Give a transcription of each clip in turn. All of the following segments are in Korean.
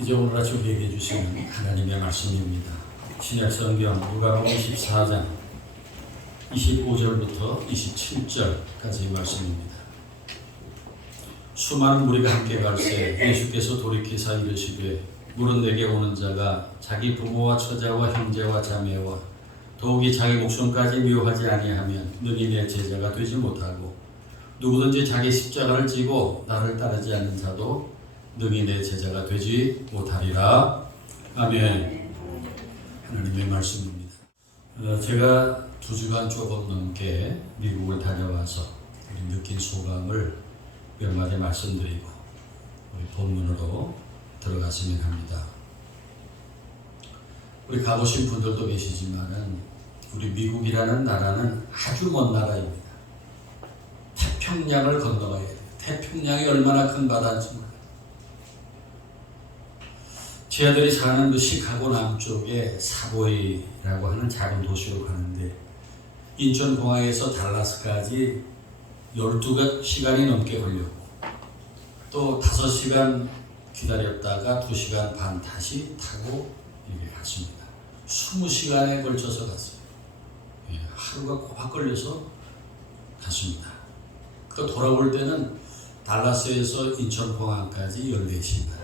이제 오늘 아침 우리에게 주시는 하나님의 말씀입니다. 신약 성경 누가복음 14장 25절부터 27절까지의 말씀입니다. 수많은 무리가 함께 갈새 예수께서 돌이키사 이르시되 물은 내게 오는 자가 자기 부모와 처자와 형제와 자매와 더욱이 자기 목숨까지 미워하지 아니하면 능히 내 제자가 되지 못하고 누구든지 자기 십자가를 지고 나를 따르지 않는 자도 능히 내 제자가 되지 못하리라. 아멘. 하나님의 말씀입니다. 제가 2주간 조금 넘게 미국을 다녀와서 느낀 소감을 몇 마디 말씀드리고 우리 본문으로 들어갔으면 합니다. 우리 가보신 분들도 계시지만은 우리 미국이라는 나라는 아주 먼 나라입니다. 태평양을 건너가야 돼요. 태평양이 얼마나 큰 바다인지 몰라요. 제 아들이 사는 그 시카고 남쪽에 사보이라고 하는 작은 도시로 가는데 인천공항에서 달라스까지 12시간이 넘게 걸렸고 또 5시간 기다렸다가 2시간 반 다시 타고 이렇게 갔습니다. 20시간에 걸쳐서 갔어요. 하루가 꼬박 걸려서 갔습니다. 그 돌아올 때는 달라스에서 인천공항까지 14시간.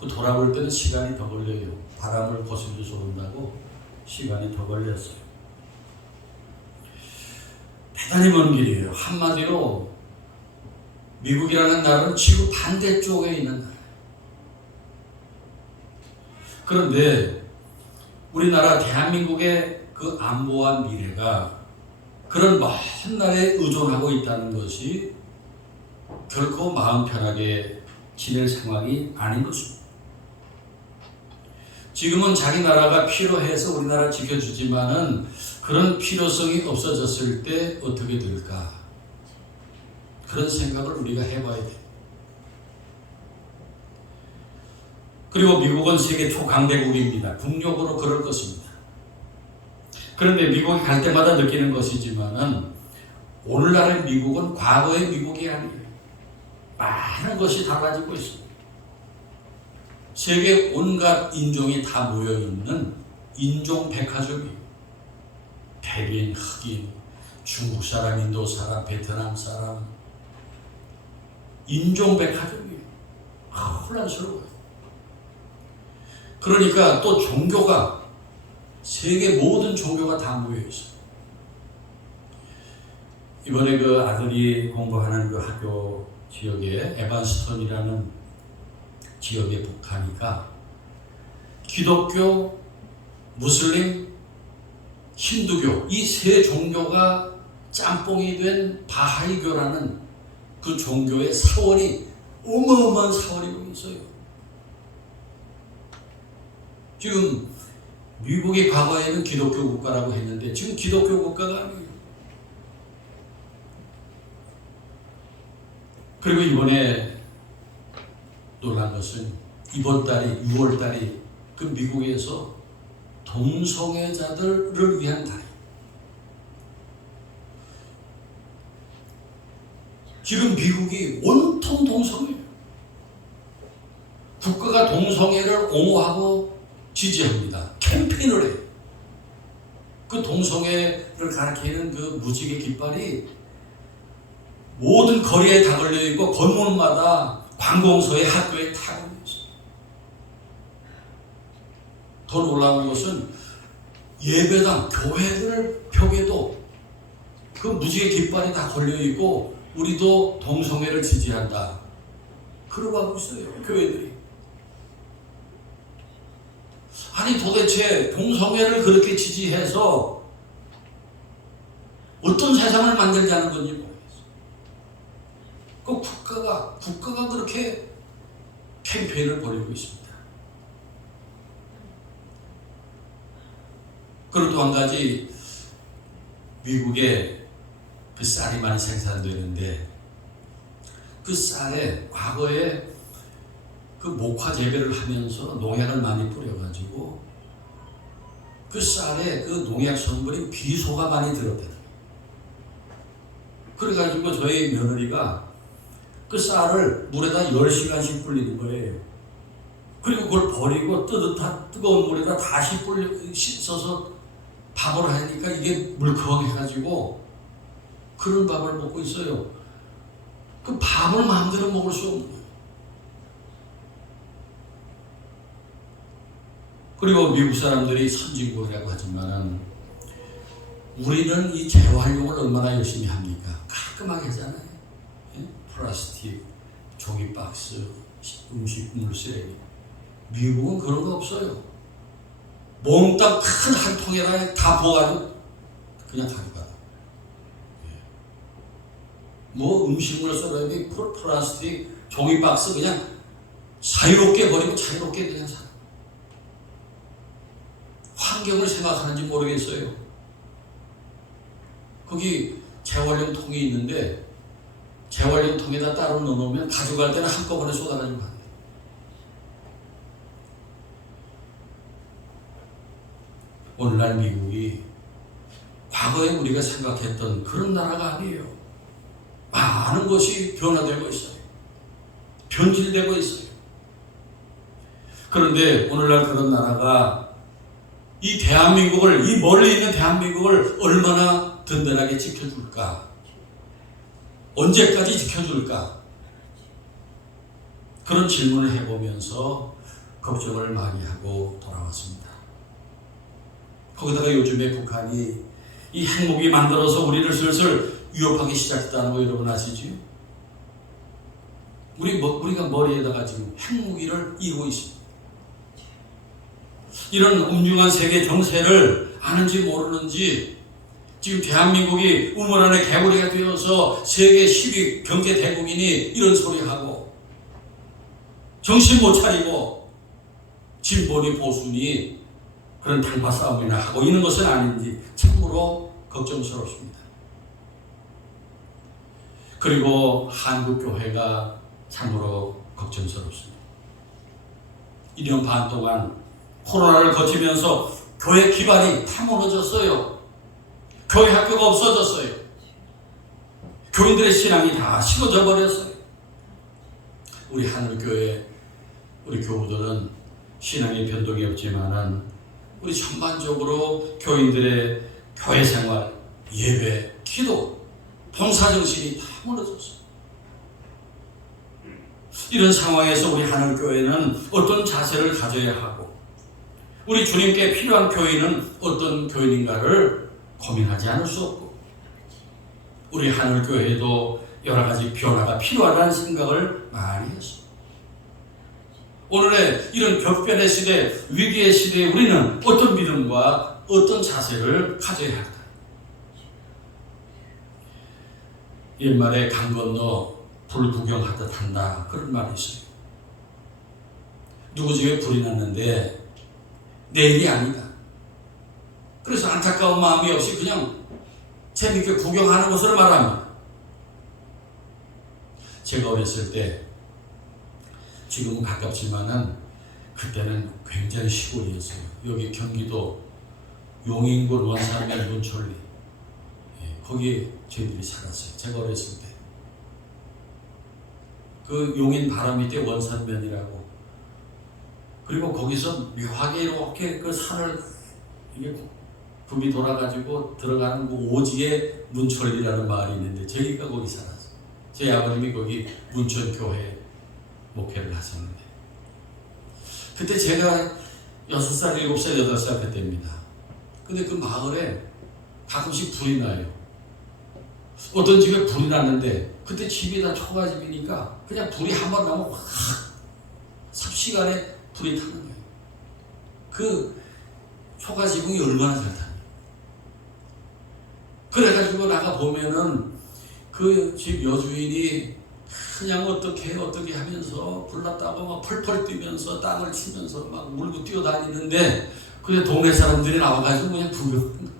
그 돌아올 때는 시간이 더 걸려요. 바람을 거슬려서 온다고 시간이 더 걸렸어요. 대단히 먼 길이에요. 한마디로 미국이라는 나라는 지구 반대쪽에 있는 나라예요. 그런데 우리나라 대한민국의 그 안보와 미래가 그런 먼 나라에 의존하고 있다는 것이 결코 마음 편하게 지낼 상황이 아닌 것입니다. 지금은 자기 나라가 필요해서 우리나라 지켜주지만은 그런 필요성이 없어졌을 때 어떻게 될까? 그런 생각을 우리가 해봐야 돼요. 그리고 미국은 세계 초강대국입니다. 국력으로 그럴 것입니다. 그런데 미국이 갈 때마다 느끼는 것이지만은 오늘날의 미국은 과거의 미국이 아니에요. 많은 것이 달라지고 있습니다. 세계 온갖 인종이 다 모여있는 인종 백화점이에요. 백인, 흑인, 중국 사람, 인도 사람, 베트남 사람 인종 백화점이에요. 혼란스러워요. 그러니까 또 종교가 세계 모든 종교가 다 모여있어요. 이번에 그 아들이 공부하는 그 학교 지역에 에반스턴이라는 지역에 가니까 기독교, 무슬림, 힌두교 이 세 종교가 짬뽕이 된 바하이교라는 그 종교의 사원이 어마어마한 사원이 있어요. 지금 미국이 과거에는 기독교 국가라고 했는데 지금 기독교 국가가 아니에요. 그리고 이번에 놀란 것은 이번 달이 6월 달이 그 미국에서 동성애자들을 위한 달이에요. 지금 미국이 온통 동성애예요. 국가가 동성애를 옹호하고 지지합니다. 캠페인을 해요. 그 동성애를 가리키는 그 무지개 깃발이 모든 거리에 다 걸려있고 건물마다 관공서에 학교에 다 걸려있어요. 더 놀라운 것은 예배당, 교회들 벽에도 그 무지개 깃발이 다 걸려있고 우리도 동성애를 지지한다. 그러고 하고 있어요. 교회들이. 아니 도대체 동성애를 그렇게 지지해서 어떤 세상을 만들자는 건지 모르겠어요. 그 국가가 그렇게 캠페인을 벌이고 있습니다. 그리고 또 한 가지 미국에 그 쌀이 많이 생산되는데 그 쌀에 과거에 그 목화 재배를 하면서 농약을 많이 뿌려가지고 그 쌀에 그 농약 성분이 비소가 많이 들었대요. 그래가지고 저희 며느리가 그 쌀을 물에다 10시간씩 불리는 거예요. 그리고 그걸 버리고 뜨거운 물에다 다시 씻어서 밥을 하니까 이게 물컹해가지고 그런 밥을 먹고 있어요. 그 밥을 마음대로 먹을 수 없는 거예요. 그리고 미국 사람들이 선진국이라고 하지만은 우리는 이 재활용을 얼마나 열심히 합니까? 깔끔하게 하잖아요. 예? 플라스틱, 종이 박스, 음식물 쓰레기. 미국은 그런 거 없어요. 몽땅 큰 한 통에다 다 부어가지고 그냥 가져가. 뭐 음식물 쓰레기, 플라스틱, 종이 박스 그냥 자유롭게 버리고 자유롭게 그냥 살아. 환경을 생각하는지 모르겠어요. 거기 재활용 통이 있는데 재활용 통에다 따로 넣어놓으면 가져갈 때는 한꺼번에 쏟아가지고 가요. 오늘날 미국이 과거에 우리가 생각했던 그런 나라가 아니에요. 많은 것이 변화되고 있어요. 변질되고 있어요. 그런데 오늘날 그런 나라가 이 대한민국을, 이 멀리 있는 대한민국을 얼마나 든든하게 지켜줄까? 언제까지 지켜줄까? 그런 질문을 해보면서 걱정을 많이 하고 돌아왔습니다. 거기다가 요즘에 북한이 이 핵무기 만들어서 우리를 슬슬 위협하기 시작했다는 거 여러분 아시죠? 우리가 머리에다가 지금 핵무기를 이고 있습니다. 이런 엄중한 세계 정세를 아는지 모르는지 지금 대한민국이 우물 안에 개구리가 되어서 세계 10위 경제 대국이니 이런 소리하고 정신 못 차리고 진보니 보수니 그런 당파 싸움이나 하고 있는 것은 아닌지 참으로 걱정스럽습니다. 그리고 한국교회가 참으로 걱정스럽습니다. 1년 반 동안 코로나를 거치면서 교회 기반이 다 무너졌어요. 교회 학교가 없어졌어요. 교인들의 신앙이 다 식어져 버렸어요. 우리 하늘교회 우리 교우들은 신앙의 변동이 없지만은 우리 전반적으로 교인들의 교회 생활, 예배, 기도, 봉사정신이 다 무너졌어요. 이런 상황에서 우리 하늘교회는 어떤 자세를 가져야 하고 우리 주님께 필요한 교인은 어떤 교인인가를 고민하지 않을 수 없고 우리 하늘교회도 여러 가지 변화가 필요하다는 생각을 많이 했습니다. 오늘의 이런 격변의 시대, 위기의 시대에 우리는 어떤 믿음과 어떤 자세를 가져야 할까? 옛말에 강 건너 불 구경하듯 한다 그런 말이 있어요. 누구 집에 불이 났는데 내일이 아니다. 그래서 안타까운 마음이 없이 그냥 재밌게 구경하는 것을 말합니다. 제가 어렸을 때 지금은 가깝지만은 그때는 굉장히 시골이었어요. 여기 경기도 용인군 원산면 문천리 거기에 저희들이 살았어요. 제가 어렸을 때 그 용인 바로 밑에 원산면이라고 그리고 거기서 묘하게 이렇게 그 산을 이게 굽이 돌아가지고 들어가는 그 오지에 문천리라는 마을이 있는데 저희가 거기 살았어요. 저희 아버님이 거기 문천교회 목회를 하셨는데 그때 제가 6살, 7살, 8살 그때입니다. 근데 그 마을에 가끔씩 불이 나요. 어떤 집에 불이 났는데 그때 집이 다 초가집이니까 그냥 불이 한 번 나면 확 삽시간에 불이 타는 거예요. 그 초가집이 얼마나 잘 타요. 그래가지고 나가 보면은 그 집 여주인이 그냥 어떻게 하면서 불났다고 막 펄펄 뛰면서 땅을 치면서 막 물고 뛰어다니는데 그냥 동네 사람들이 나와가지고 그냥 구경하는 거예요.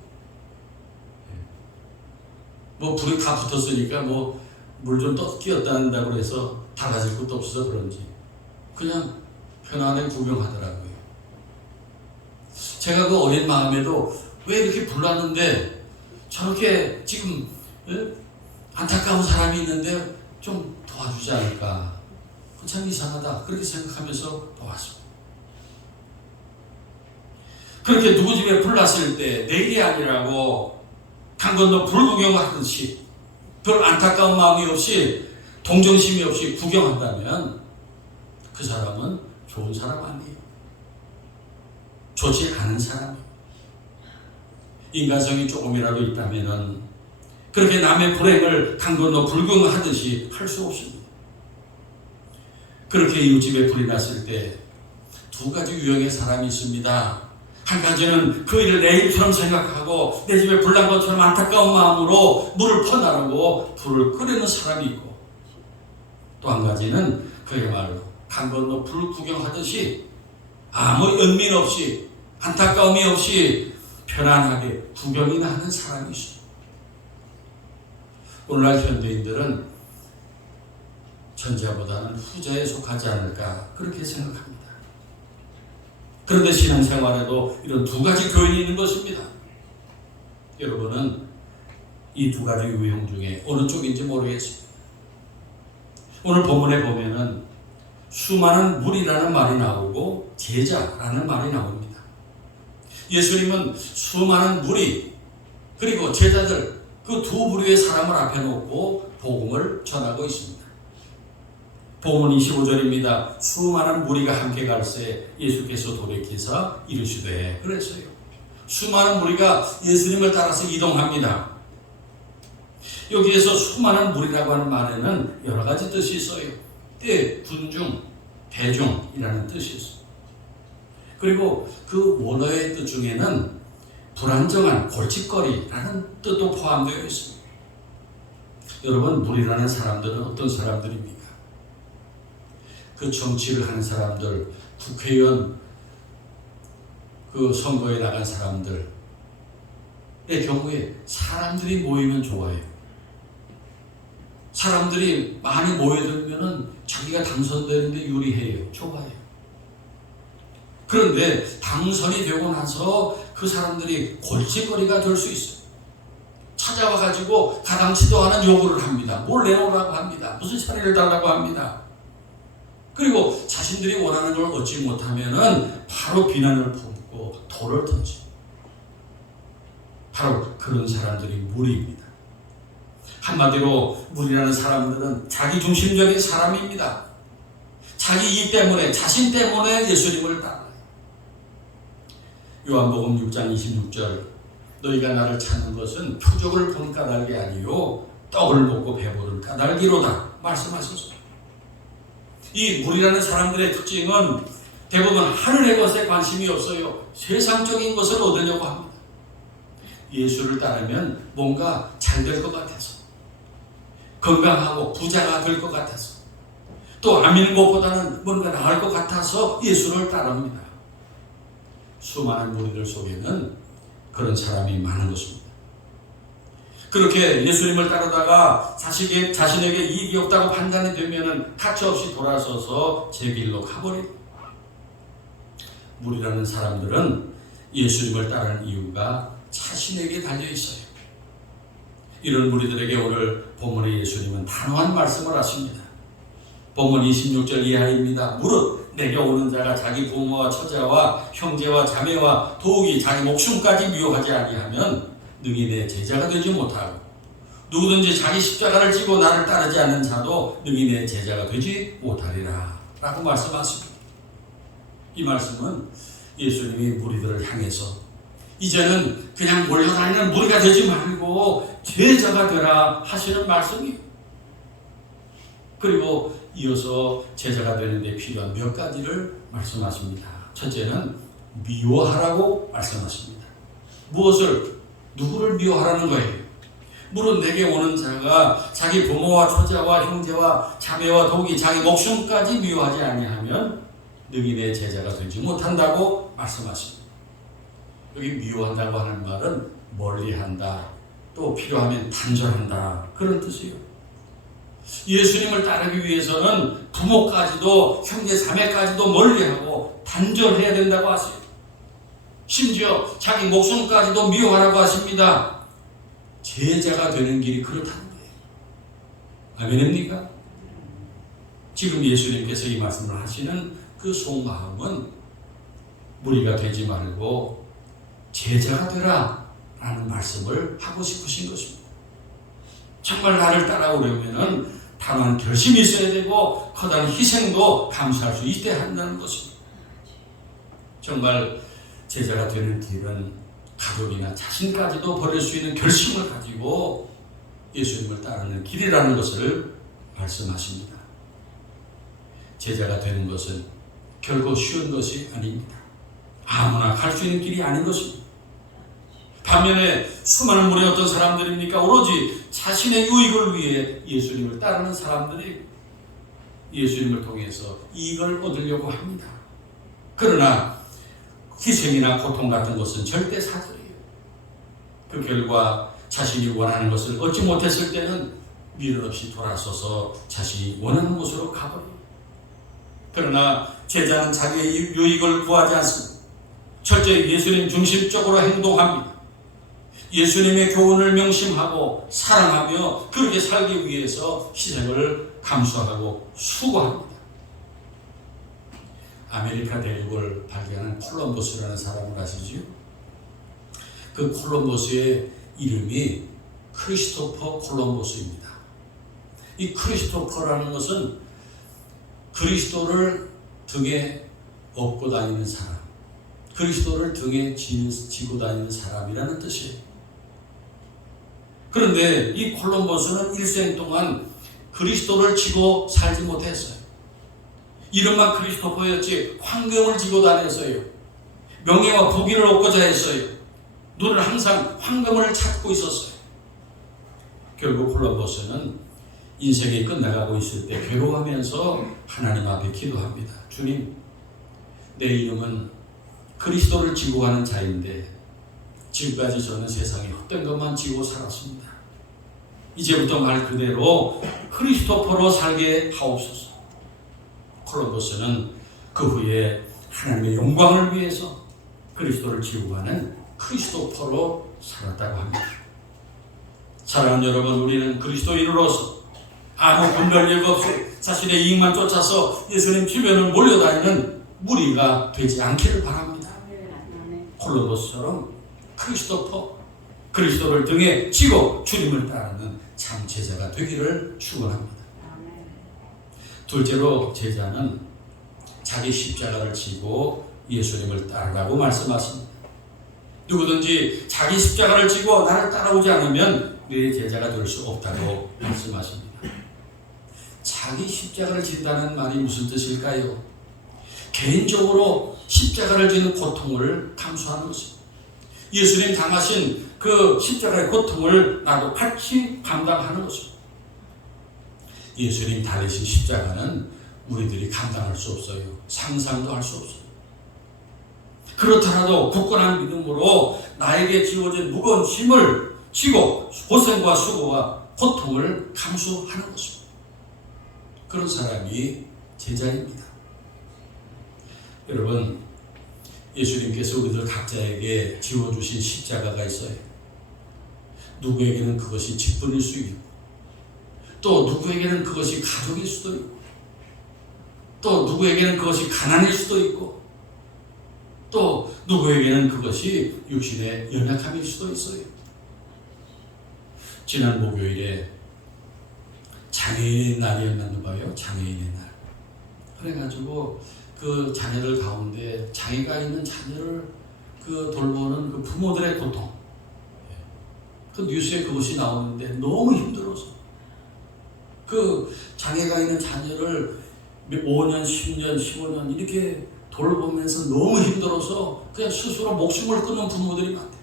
뭐 불이 다 붙었으니까 뭐 물 좀 끼었다는다고 해서 달라질 것도 없어서 그런지 그냥 편안하게 구경하더라고요. 제가 그 어린 마음에도 왜 이렇게 불났는데 저렇게 지금 안타까운 사람이 있는데 좀 도와주지 않을까. 참 이상하다. 그렇게 생각하면서 보았습니다. 그렇게 누구 집에 불났을 때 내일이 아니라고 강 건너 불구경하듯이 별 안타까운 마음이 없이 동정심이 없이 구경한다면 그 사람은 좋은 사람 아니에요. 좋지 않은 사람이에요. 인간성이 조금이라도 있다면 그렇게 남의 불행을 강 건너 불구경하듯이 할 수 없습니다. 그렇게 이웃집에 불이 났을 때 두 가지 유형의 사람이 있습니다. 한 가지는 그 일을 내 일처럼 생각하고 내 집에 불난 것처럼 안타까운 마음으로 물을 퍼나르고 불을 끄려는 사람이 있고, 또 한 가지는 그야말로 강 건너 불 구경하듯이 아무 연민 없이 안타까움이 없이 편안하게 구경이나 하는 사람이 있어요. 오늘날 현대인들은 전자보다는 후자에 속하지 않을까 그렇게 생각합니다. 그런데 신앙생활에도 이런 두 가지 교인이 있는 것입니다. 여러분은 이 두 가지 유형 중에 어느 쪽인지 모르겠습니다. 오늘 본문에 보면은 수많은 무리라는 말이 나오고 제자라는 말이 나옵니다. 예수님은 수많은 무리 그리고 제자들 그 두 부류의 사람을 앞에 놓고 복음을 전하고 있습니다. 본문 25절입니다. 수많은 무리가 함께 갈새 예수께서 돌이키사 이르시되 그랬어요. 수많은 무리가 예수님을 따라서 이동합니다. 여기에서 수많은 무리라고 하는 말에는 여러 가지 뜻이 있어요. 때, 군중, 대중이라는 뜻이 있어요. 그리고 그 원어의 뜻 중에는 불안정한 골칫거리라는 뜻도 포함되어 있습니다. 여러분, 무리라는 사람들은 어떤 사람들입니까? 그 정치를 하는 사람들, 국회의원, 그 선거에 나간 사람들의 경우에 사람들이 모이면 좋아해요. 사람들이 많이 모여들면 자기가 당선되는데 유리해요. 좋아해요. 그런데 당선이 되고 나서 그 사람들이 골칫거리가 될 수 있어요. 찾아와가지고 가당치도 않은 요구를 합니다. 뭘 내놓으라고 합니다. 무슨 차례를 달라고 합니다. 그리고 자신들이 원하는 걸 얻지 못하면은 바로 비난을 품고 돌을 던지고, 바로 그런 사람들이 무리입니다. 한마디로 무리라는 사람들은 자기중심적인 사람입니다. 자기 이 때문에, 자신 때문에 예수님을 따라요. 요한복음 6장 26절 너희가 나를 찾는 것은 표적을 본 까닭이 아니요 떡을 먹고 배부른 까닭이로다 말씀하셨어요. 이 무리라는 사람들의 특징은 대부분 하늘의 것에 관심이 없어요. 세상적인 것을 얻으려고 합니다. 예수를 따르면 뭔가 잘 될 것 같아서, 건강하고 부자가 될 것 같아서, 또 안 믿는 것보다는 뭔가 나을 것 같아서 예수를 따릅니다. 수많은 무리들 속에는 그런 사람이 많은 것입니다. 그렇게 예수님을 따르다가 자신에게 이익이 없다고 판단이 되면 가차없이 돌아서서 제 길로 가버립니다. 무리라는 사람들은 예수님을 따르는 이유가 자신에게 달려있어요. 이런 무리들에게 오늘 본문의 예수님은 단호한 말씀을 하십니다. 본문 26절 이하입니다. 무릇 내게 오는 자가 자기 부모와 처자와 형제와 자매와 더욱이 자기 목숨까지 미워하지 아니하면 능히 내 제자가 되지 못하고, 누구든지 자기 십자가를 지고 나를 따르지 않는 자도 능히 내 제자가 되지 못하리라 라고 말씀하십니다. 이 말씀은 예수님이 무리들을 향해서 이제는 그냥 몰려다니는 무리가 되지 말고 제자가 되라 하시는 말씀이에요. 그리고 이어서 제자가 되는데 필요한 몇 가지를 말씀하십니다. 첫째는 미워하라고 말씀하십니다. 무엇을? 누구를 미워하라는 거예요? 무릇 내게 오는 자가 자기 부모와 처자와 형제와 자매와 더욱이 자기 목숨까지 미워하지 아니하면 능히 내 제자가 되지 못한다고 말씀하십니다. 여기 미워한다고 하는 말은 멀리한다, 또 필요하면 단절한다, 그런 뜻이에요. 예수님을 따르기 위해서는 부모까지도 형제 자매까지도 멀리하고 단절해야 된다고 하세요. 심지어 자기 목숨까지도 미워하라고 하십니다. 제자가 되는 길이 그렇다는 거예요. 아멘입니까? 지금 예수님께서 이 말씀을 하시는 그 속마음은 무리가 되지 말고 제자가 되라 라는 말씀을 하고 싶으신 것입니다. 정말 나를 따라오려면 다만 결심이 있어야 되고 커다란 희생도 감수할 수 있어야 한다는 것입니다. 정말 제자가 되는 길은 가족이나 자신까지도 버릴 수 있는 결심을 가지고 예수님을 따르는 길이라는 것을 말씀하십니다. 제자가 되는 것은 결코 쉬운 것이 아닙니다. 아무나 갈 수 있는 길이 아닌 것입니다. 반면에 수많은 물의 어떤 사람들입니까? 오로지 자신의 유익을 위해 예수님을 따르는 사람들이 예수님을 통해서 이익을 얻으려고 합니다. 그러나 희생이나 고통 같은 것은 절대 사들이에요. 그 결과 자신이 원하는 것을 얻지 못했을 때는 미련 없이 돌아서서 자신이 원하는 곳으로 가버려요. 그러나 제자는 자기의 유익을 구하지 않습니다. 철저히 예수님 중심적으로 행동합니다. 예수님의 교훈을 명심하고 사랑하며 그렇게 살기 위해서 희생을 감수하고 수고합니다. 아메리카 대륙을 발견한 콜럼버스라는 사람을 아시지요? 그 콜럼버스의 이름이 크리스토퍼 콜럼버스입니다. 이 크리스토퍼라는 것은 그리스도를 등에 업고 다니는 사람, 그리스도를 등에 지고 다니는 사람이라는 뜻이에요. 그런데 이 콜럼버스는 일생 동안 그리스도를 지고 살지 못했어요. 이름만 크리스토퍼였지 황금을 지고 다녔어요. 명예와 부귀를 얻고자 했어요. 눈을 항상 황금을 찾고 있었어요. 결국 콜럼버스는 인생이 끝나가고 있을 때 괴로워하면서 하나님 앞에 기도합니다. 주님, 내 이름은 그리스도를 지고 가는 자인데 지금까지 저는 세상에 헛된 것만 지고 살았습니다. 이제부터 말 그대로 크리스토퍼로 살게 하옵소서. 콜럼버스는 그 후에 하나님의 영광을 위해서 그리스도를 지고 가는 크리스토퍼로 살았다고 합니다. 사랑하는 여러분, 우리는 그리스도인으로서 아무 분별력 없이 자신의 이익만 쫓아서 예수님 주변을 몰려다니는 무리가 되지 않기를 바랍니다. 콜럼버스처럼 크리스토퍼, 그리스도를 등에 지고 주님을 따르는 참 제자가 되기를 축원합니다. 둘째로 제자는 자기 십자가를 지고 예수님을 따르라고 말씀하십니다. 누구든지 자기 십자가를 지고 나를 따라오지 않으면 내 제자가 될 수 없다고 말씀하십니다. 자기 십자가를 진다는 말이 무슨 뜻일까요? 개인적으로 십자가를 지는 고통을 감수하는 것입니다. 예수님 당하신 그 십자가의 고통을 나도 같이 감당하는 것입니다. 예수님 달리신 십자가는 우리들이 감당할 수 없어요. 상상도 할 수 없어요. 그렇더라도 굳건한 믿음으로 나에게 지워진 무거운 짐을 지고 고생과 수고와 고통을 감수하는 것입니다. 그런 사람이 제자입니다. 여러분, 예수님께서 우리들 각자에게 지워주신 십자가가 있어요. 누구에게는 그것이 직분일 수 있고, 또 누구에게는 그것이 가족일 수도 있고, 또 누구에게는 그것이 가난일 수도 있고, 또 누구에게는 그것이 육신의 연약함일 수도 있어요. 지난 목요일에 장애인의 날이었나 봐요. 장애인의 날. 그래가지고 그 자녀들 가운데 장애가 있는 자녀를 그 돌보는 그 부모들의 고통, 그 뉴스에 그것이 나오는데 너무 힘들어서 그 장애가 있는 자녀를 5년, 10년, 15년 이렇게 돌보면서 너무 힘들어서 그냥 스스로 목숨을 끊는 부모들이 많대요.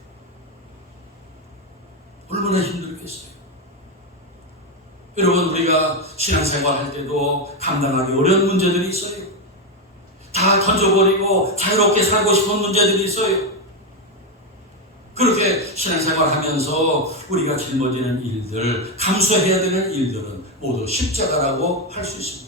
얼마나 힘들겠어요. 여러분, 우리가 신앙생활 할 때도 감당하기 어려운 문제들이 있어요. 다 던져버리고 자유롭게 살고 싶은 문제들이 있어요. 그렇게 신앙생활 하면서 우리가 짊어지는 일들, 감수해야 되는 일들은 모두 십자가라고 할 수 있습니다.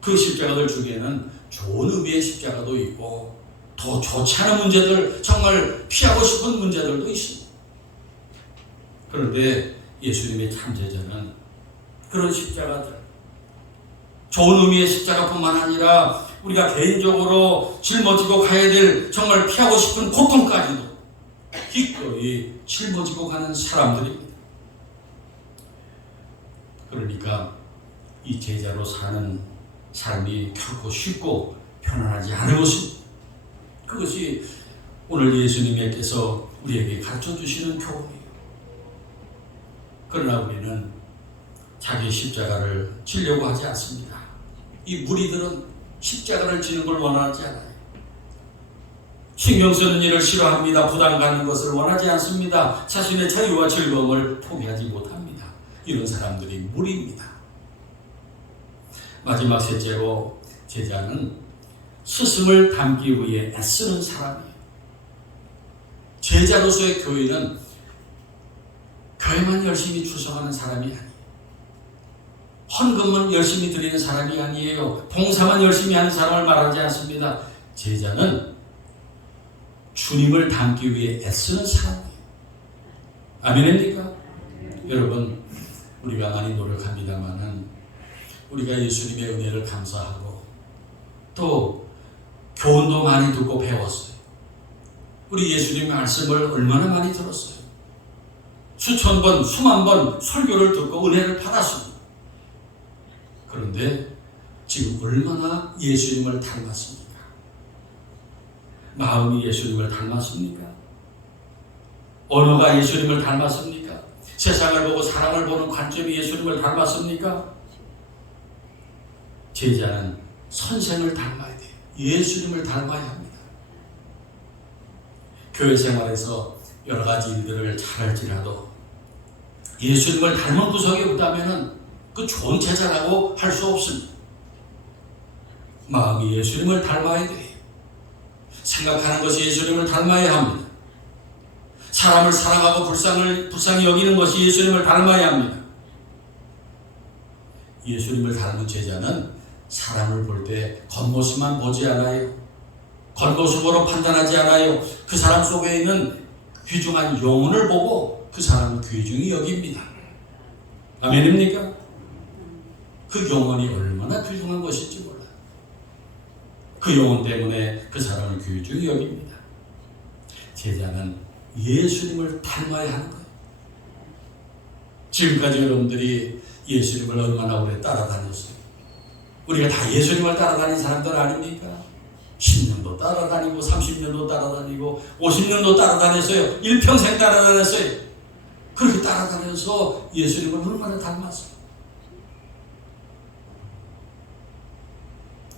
그 십자가들 중에는 좋은 의미의 십자가도 있고 더 좋지 않은 문제들, 정말 피하고 싶은 문제들도 있습니다. 그런데 예수님의 참 제자는 그런 십자가들, 좋은 의미의 십자가뿐만 아니라 우리가 개인적으로 짊어지고 가야 될 정말 피하고 싶은 고통까지도 기꺼이 짊어지고 가는 사람들입니다. 그러니까 이 제자로 사는 삶이 결코 쉽고 편안하지 않은 것입니다. 그것이 오늘 예수님께서 우리에게 가르쳐 주시는 교훈이에요. 그러나 우리는 자기 십자가를 지려고 하지 않습니다. 이 무리들은 십자가를 지는 걸 원하지 않아요. 신경 쓰는 일을 싫어합니다. 부담 갖는 것을 원하지 않습니다. 자신의 자유와 즐거움을 포기하지 못합니다. 이런 사람들이 무리입니다. 마지막 셋째로 제자는 스승을 닮기 위해 애쓰는 사람이에요. 제자로서의 교회는 교회만 열심히 출석하는 사람이 아니에요. 헌금은 열심히 드리는 사람이 아니에요. 봉사만 열심히 하는 사람을 말하지 않습니다. 제자는 주님을 닮기 위해 애쓰는 사람이에요. 아멘입니까? 여러분, 우리가 많이 노력합니다만은 우리가 예수님의 은혜를 감사하고 또 교훈도 많이 듣고 배웠어요. 우리 예수님의 말씀을 얼마나 많이 들었어요. 수천 번, 수만 번 설교를 듣고 은혜를 받았습니다. 그런데 지금 얼마나 예수님을 닮았습니까? 마음이 예수님을 닮았습니까? 언어가 예수님을 닮았습니까? 세상을 보고 사람을 보는 관점이 예수님을 닮았습니까? 제자는 선생을 닮아야 돼요. 예수님을 닮아야 합니다. 교회 생활에서 여러 가지 일들을 잘할지라도 예수님을 닮은 구석이 없다면 그 좋은 제자라고 할 수 없습니다. 마음이 예수님을 닮아야 돼요. 생각하는 것이 예수님을 닮아야 합니다. 사람을 사랑하고 불쌍히 여기는 것이 예수님을 닮아야 합니다. 예수님을 닮은 제자는 사람을 볼 때 겉모습만 보지 않아요. 겉모습으로 판단하지 않아요. 그 사람 속에 있는 귀중한 영혼을 보고 그 사람을 귀중히 여깁니다. 아멘입니까? 그 영혼이 얼마나 귀중한 것인지 몰라요. 그 영혼 때문에 그 사람을 귀중히 여깁니다. 제자는 예수님을 닮아야 하는 거예요. 지금까지 여러분들이 예수님을 얼마나 오래 따라다녔어요? 우리가 다 예수님을 따라다닌 사람들 아닙니까? 10년도 따라다니고 30년도 따라다니고 50년도 따라다녔어요. 일평생 따라다녔어요. 그렇게 따라다녀서 예수님을 얼마나 닮았어요?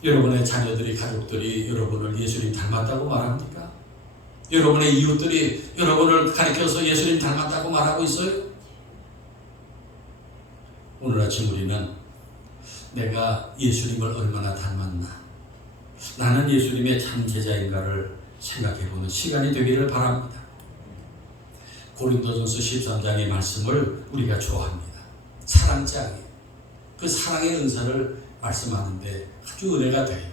여러분의 자녀들이, 가족들이 여러분을 예수님 닮았다고 말합니까? 여러분의 이웃들이 여러분을 가리켜서 예수님 닮았다고 말하고 있어요? 오늘 아침 우리는 내가 예수님을 얼마나 닮았나, 나는 예수님의 참 제자인가를 생각해보는 시간이 되기를 바랍니다. 고린도전서 13장의 말씀을 우리가 좋아합니다. 사랑장이, 그 사랑의 은사를 말씀하는데 아주 은혜가 돼요.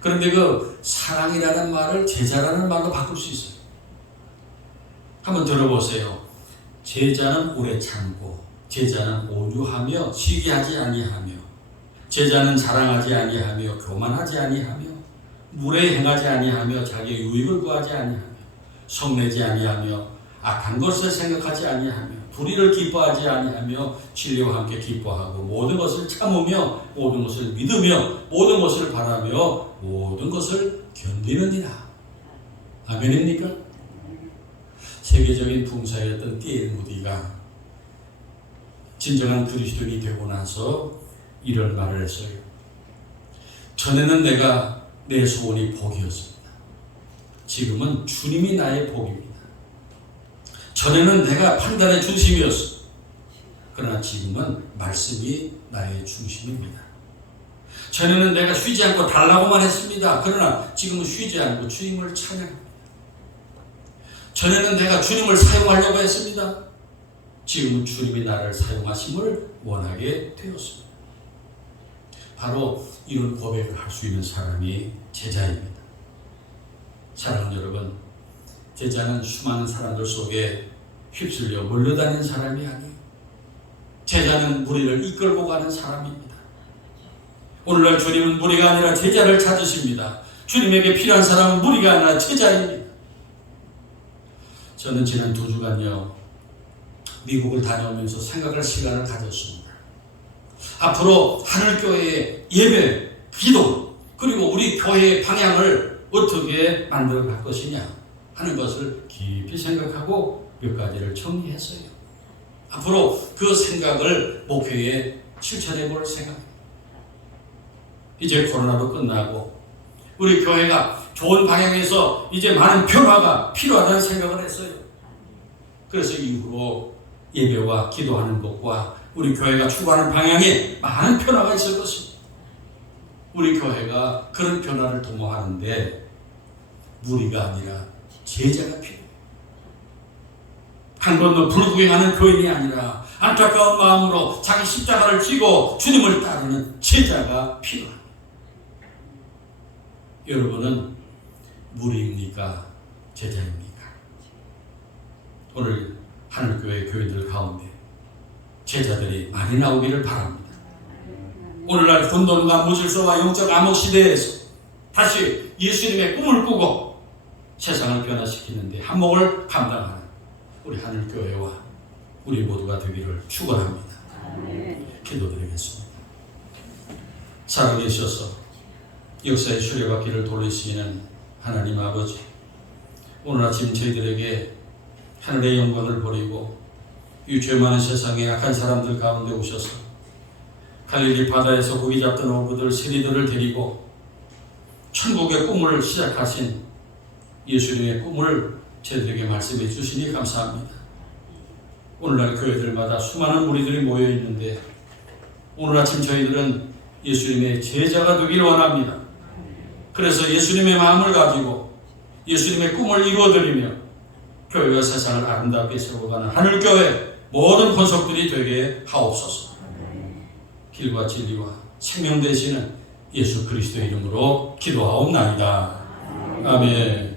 그런데 그 사랑이라는 말을 제자라는 말로 바꿀 수 있어요. 한번 들어보세요. 제자는 오래 참고, 제자는 온유하며 시기하지 아니하며, 제자는 자랑하지 아니하며 교만하지 아니하며, 물에 행하지 아니하며 자기의 유익을 구하지 아니하며, 성내지 아니하며 악한 것을 생각하지 아니하며, 불의를 기뻐하지 아니하며 진리와 함께 기뻐하고, 모든 것을 참으며 모든 것을 믿으며 모든 것을 바라며 모든 것을 견디느니라. 아멘입니까? 세계적인 풍사였던 D.L. 무디가 진정한 그리스도인이 되고 나서 이런 말을 했어요. 전에는 내 소원이 복이었습니다. 지금은 주님이 나의 복입니다. 전에는 내가 판단의 중심이었어. 그러나 지금은 말씀이 나의 중심입니다. 전에는 내가 쉬지 않고 달라고만 했습니다. 그러나 지금은 쉬지 않고 주님을 찬양합니다. 전에는 내가 주님을 사용하려고 했습니다. 지금은 주님이 나를 사용하심을 원하게 되었습니다. 바로 이런 고백을 할 수 있는 사람이 제자입니다. 사랑하는 여러분, 제자는 수많은 사람들 속에 휩쓸려 몰려다니는 사람이 아니에요. 제자는 무리를 이끌고 가는 사람입니다. 오늘날 주님은 무리가 아니라 제자를 찾으십니다. 주님에게 필요한 사람은 무리가 아니라 제자입니다. 저는 지난 2주간요 미국을 다녀오면서 생각할 시간을 가졌습니다. 앞으로 하늘교회의 예배, 기도, 그리고 우리 교회의 방향을 어떻게 만들어 갈 것이냐 하는 것을 깊이 생각하고 몇 가지를 정리했어요. 앞으로 그 생각을 목회에 실천해 볼 생각입니다. 이제 코로나도 끝나고 우리 교회가 좋은 방향에서 이제 많은 변화가 필요하다는 생각을 했어요. 그래서 이후로 예배와 기도하는 것과 우리 교회가 추구하는 방향에 많은 변화가 있을 것입니다. 우리 교회가 그런 변화를 도모하는데 무리가 아니라 제자가 필요해요. 한 번도 불구경하는 교인이 아니라 안타까운 마음으로 자기 십자가를 쥐고 주님을 따르는 제자가 필요합니다. 여러분은 무리입니까? 제자입니까? 오늘 하늘교회 교인들 가운데 제자들이 많이 나오기를 바랍니다. 오늘날 혼돈과 무질서와 영적 암흑 시대에서 다시 예수님의 꿈을 꾸고 세상을 변화시키는데 한몫을 감당하는 우리 하늘교회와 우리 모두가 되기를 축원합니다. 기도드리겠습니다. 살아계셔서 역사의 수레바퀴를 돌리시는 하나님 아버지, 오늘 아침 저희들에게 하늘의 영광을 버리고 이 죄 많은 세상에 악한 사람들 가운데 오셔서 갈릴리 바다에서 고기 잡던 어부들, 세리들을 데리고 천국의 꿈을 시작하신 예수님의 꿈을 저희들에게 말씀해 주시니 감사합니다. 오늘날 교회들마다 수많은 무리들이 모여 있는데 오늘 아침 저희들은 예수님의 제자가 되기를 원합니다. 그래서 예수님의 마음을 가지고 예수님의 꿈을 이루어드리며 교회가 세상을 아름답게 세워가는 하늘교회 모든 권속들이 되게 하옵소서. 길과 진리와 생명 되시는 예수 그리스도의 이름으로 기도하옵나이다. 아멘.